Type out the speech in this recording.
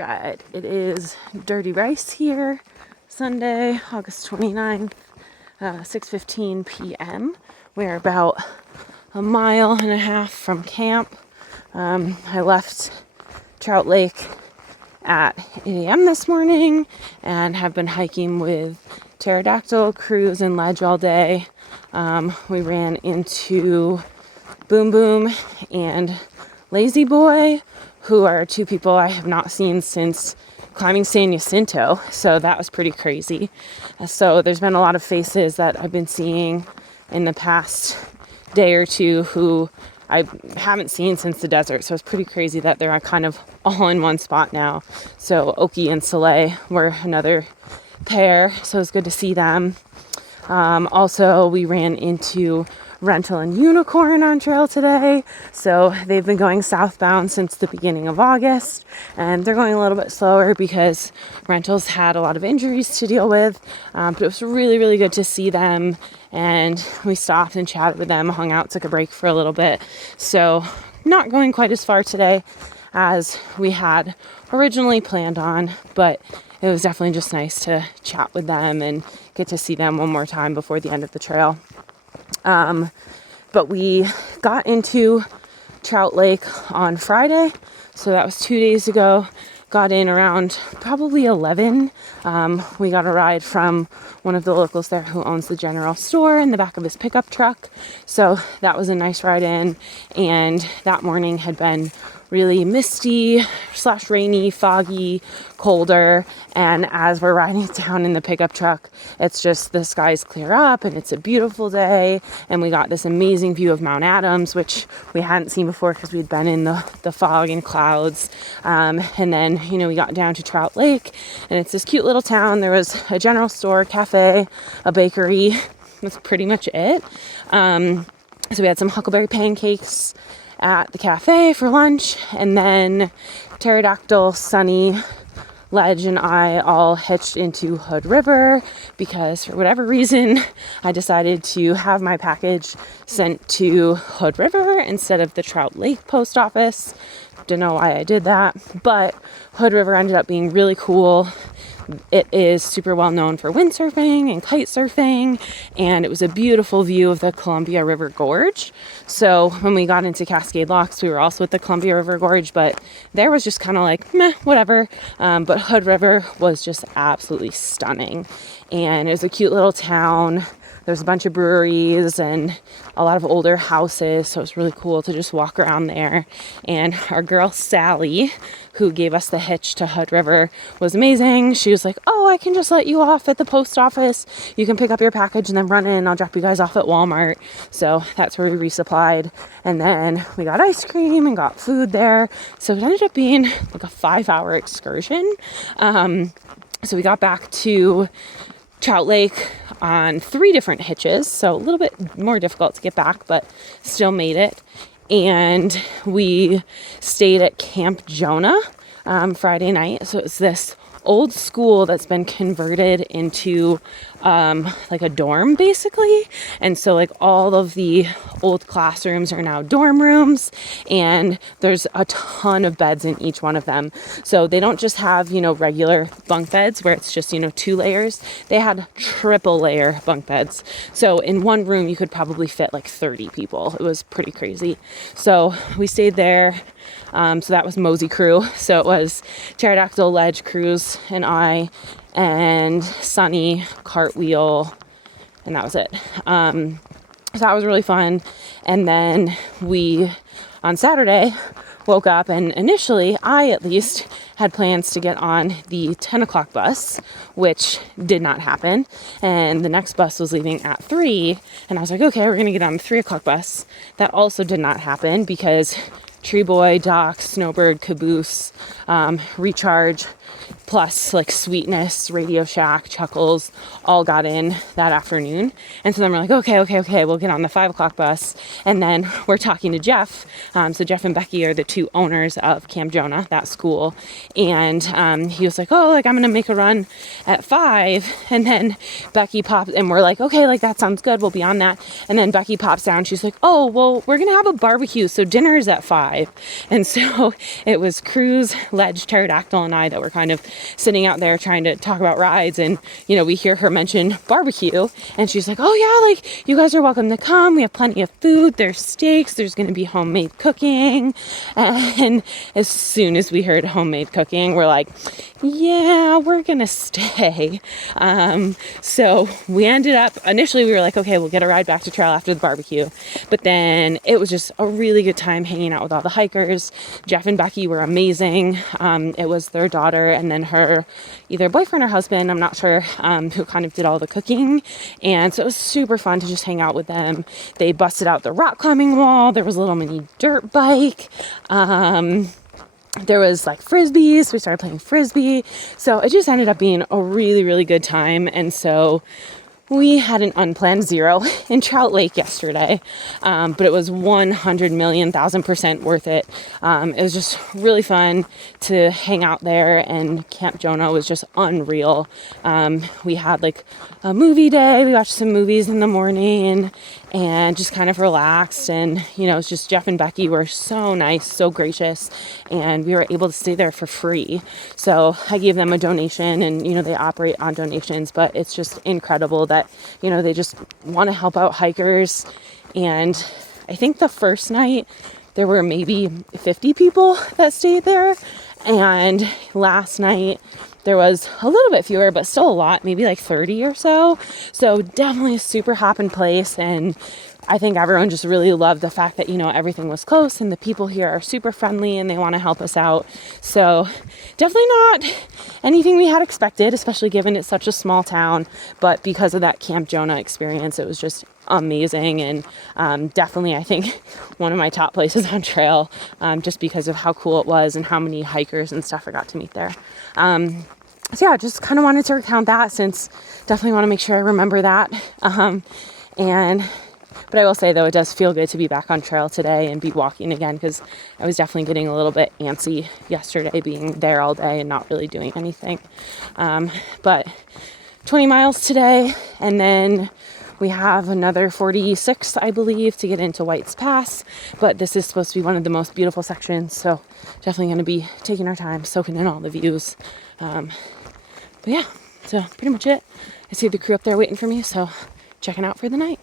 Right, it is Dirty Rice here, Sunday, August 29th, 6:15 p.m. We're about a mile and a half from camp. I left Trout Lake at 8 a.m. this morning and have been hiking with Pterodactyl, Cruise, and Ledge all day. We ran into Boom Boom and Lazy Boy, who are two people I have not seen since climbing San Jacinto. So that was pretty crazy. So there's been a lot of faces that I've been seeing in the past day or two who I haven't seen since the desert. So it's pretty crazy that they're kind of all in one spot now. So Oki and Soleil were another pair. So it's good to see them. Also, we ran into Rental and Unicorn on trail today. So they've been going southbound since the beginning of August, and they're going a little bit slower because Rental's had a lot of injuries to deal with. But it was really, really good to see them, and we stopped and chatted with them, hung out, took a break for a little bit. So not going quite as far today as we had originally planned on, but it was definitely just nice to chat with them and get to see them one more time before the end of the trail. But we got into Trout Lake on Friday, so that was 2 days ago. Got in around probably 11. We got a ride from one of the locals there who owns the general store in the back of his pickup truck. So that was a nice ride in, and that morning had been really misty / rainy, foggy, colder, and as we're riding down in the pickup truck, it's just the skies clear up and it's a beautiful day, and we got this amazing view of Mount Adams, which we hadn't seen before because we'd been in the fog and clouds. And then we got down to Trout Lake, and it's this cute little town. There was a general store, cafe, a bakery. That's pretty much it. So we had some huckleberry pancakes at the cafe for lunch, and then Pterodactyl, Sunny, Ledge, and I all hitched into Hood River because for whatever reason I decided to have my package sent to Hood River instead of the Trout Lake post office. Don't know why I did that, but Hood River ended up being really cool. It is super well known for windsurfing and kite surfing, and it was a beautiful view of the Columbia River Gorge. So when we got into Cascade Locks, we were also at the Columbia River Gorge, but there was just kind of like, meh, whatever. But Hood River was just absolutely stunning, and it was a cute little town. There's a bunch of breweries and a lot of older houses, so it's really cool to just walk around there. And our girl Sally, who gave us the hitch to Hood River, was amazing. She was like, oh, I can just let you off at the post office. You can pick up your package and then run in. I'll drop you guys off at Walmart. So that's where we resupplied. And then we got ice cream and got food there. So it ended up being like a 5-hour excursion. So we got back to Trout Lake on 3 different hitches, so a little bit more difficult to get back, but still made it. And we stayed at Camp Jonah Friday night. So it's this old school that's been converted into like a dorm basically, and so like all of the old classrooms are now dorm rooms, and there's a ton of beds in each one of them. So they don't just have regular bunk beds where it's just 2 layers. They had triple layer bunk beds, so in one room you could probably fit like 30 people. It was pretty crazy. So we stayed there. So that was Mosey Crew. So it was Pterodactyl, Ledge, Cruise, and I, and Sunny, Cartwheel, and that was it. So that was really fun. And then we, on Saturday, woke up, and initially, I at least had plans to get on the 10 o'clock bus, which did not happen. And the next bus was leaving at 3, and I was like, okay, we're going to get on the 3 o'clock bus. That also did not happen because Tree Boy, Doc, Snowbird, Caboose, Recharge, plus like Sweetness, Radio Shack, Chuckles, all got in that afternoon. And so then we're like, okay, we'll get on the 5 o'clock bus. And then we're talking to Jeff. So Jeff and Becky are the two owners of Camp Jonah, that school. And he was like, oh, like I'm going to make a run at 5. And then Becky popped, and we're like, okay, like that sounds good. We'll be on that. And then Becky pops down. She's like, oh, well, we're going to have a barbecue. So dinner is at 5. And so it was Cruz, Ledge, Pterodactyl, and I that were kind of sitting out there trying to talk about rides. And, you know, we hear her mention barbecue. And she's like, oh, yeah, like you guys are welcome to come. We have plenty of food. There's steaks. There's going to be homemade cooking. And as soon as we heard homemade cooking, we're like, yeah, we're going to stay. So we ended up, initially we were like, okay, we'll get a ride back to trail after the barbecue. But then it was just a really good time hanging out with all the hikers. Jeff and Becky were amazing. It was their daughter and then her either boyfriend or husband, I'm not sure, who kind of did all the cooking. And so it was super fun to just hang out with them. They busted out the rock climbing wall. There was a little mini dirt bike. There was like frisbees. We started playing frisbee. So it just ended up being a really, really good time. And so we had an unplanned 0 in Trout Lake yesterday, but it was 100,000,000% worth it. It was just really fun to hang out there, and Camp Jonah was just unreal. We had like a movie day. We watched some movies in the morning and just kind of relaxed. And, you know, it's just Jeff and Becky were so nice, so gracious, and we were able to stay there for free. So I gave them a donation, and, you know, they operate on donations, but it's just incredible that, you know, they just want to help out hikers. And I think the first night there were maybe 50 people that stayed there. And last night there was a little bit fewer, but still a lot, maybe like 30 or so. So definitely a super hopping place. And I think everyone just really loved the fact that, you know, everything was close and the people here are super friendly and they want to help us out. So definitely not anything we had expected, especially given it's such a small town. But because of that Camp Jonah experience, it was just amazing. And definitely, I think, one of my top places on trail, just because of how cool it was and how many hikers and stuff I got to meet there. So yeah, just kind of wanted to recount that, since definitely want to make sure I remember that. But I will say, though, it does feel good to be back on trail today and be walking again, because I was definitely getting a little bit antsy yesterday being there all day and not really doing anything. But 20 miles today, and then we have another 46, I believe, to get into White's Pass. But this is supposed to be one of the most beautiful sections, so definitely going to be taking our time, soaking in all the views. But yeah, so pretty much it. I see the crew up there waiting for me, so checking out for the night.